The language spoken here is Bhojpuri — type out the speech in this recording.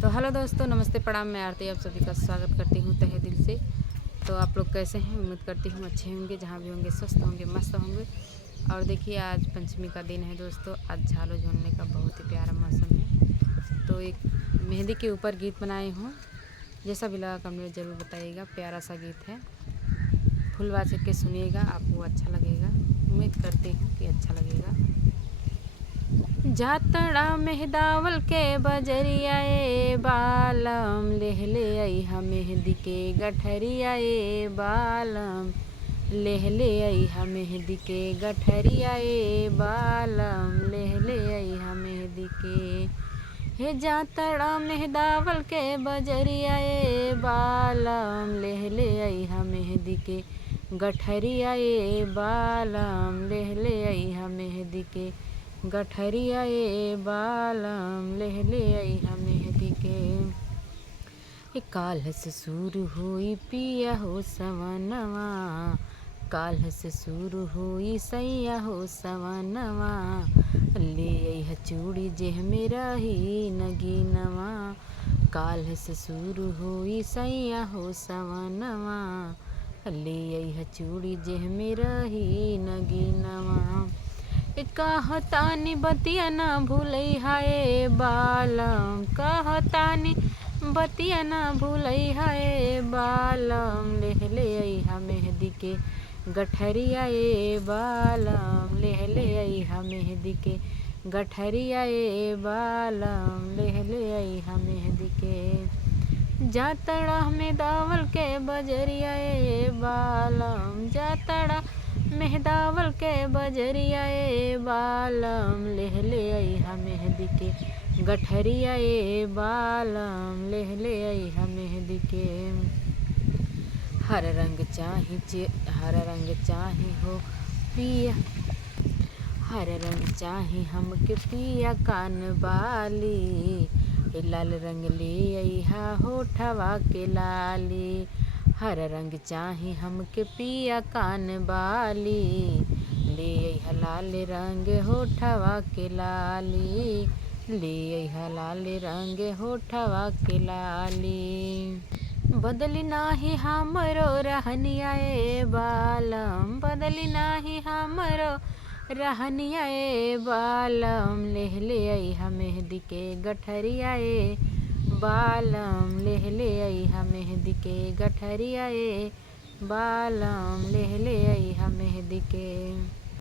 तो हेलो दोस्तों, नमस्ते, प्रणाम। मैं आरती आप सभी का स्वागत करती हूँ तहे दिल से। तो आप लोग कैसे हैं? उम्मीद करती हूँ अच्छे होंगे, जहाँ भी होंगे स्वस्थ होंगे, मस्त होंगे। और देखिए, आज पंचमी का दिन है दोस्तों। आज झालो झूलने का बहुत ही प्यारा मौसम है। तो एक मेहंदी के ऊपर गीत बनाई हूँ, जैसा भी लगा कमेंट में ज़रूर बताइएगा। प्यारा सा गीत है, फुलवा के सुनिएगा, आपको अच्छा लगेगा। उम्मीद करती हूँ कि अच्छा लगेगा। जातड़ा मेहदावल के बजरिया ए बालम, लेह ले अइहा मेहंदी के गठरिया ए बालम, लेह ले अइहा मेहंदी के गठरिया ए बालम, लेह ले अइहा मेहंदी के। हे जातड़ा मेहदावल के बजरिया ए बालम, लेह ले अइहा मेहंदी के गठरिया ए बालम, लेह ले अइहा मेहंदी के गठरिया ए बालम, लेह ले अइहा मेहंदी के। काल्ह से शुरू होई पिया हो सवनवा, काल्ह से शुरू होई सैया हो सवनवा, ले अइहा चूड़ी जेह में रही नगीनवा, काल्ह से शुरू होई सैया हो सवनवा, ले अइहा चूड़ी जेह में रही नगीनवा। कहतानी बतिया ना भूलैहा ए बालम, कहतानी बतिया ना भूलैहा ए बालम, लेह ले अइहा मेहंदी के गठरिया ए बालम, लेह ले अइहा मेहंदी के गठरिया ए बालम, लेह ले अइहा मेहंदी के। जातड़ा मेहदावल के बजरिया ए बालम, जातड़ा मेहदावल के बजरिया ए बालम, लेह ले अइहा मेहंदी के गठरिया ए बालम, लेह ले अइहा मेहंदी के। हर रंग चाही हो पिया, हर रंग चाही हमके पिया कान बाली, लाल रंग ले अइहा होठवा के लाली, हर रंग चाही हमके पिया कान बाली, ले अइहा लाल रंग होठवा के लाली, ले अइहा लाल रंग होठवा के लाली। बदली नाही हमरो रहनिया ए बालम, बदली नाही हमरो रहनिया ए बालम, लेह ले अइहा मेहंदी के गठरिया ए बालम, लेह ले अइहा मेहंदी के गठरिया ए बालम, लेह ले अइहा मेहंदी के।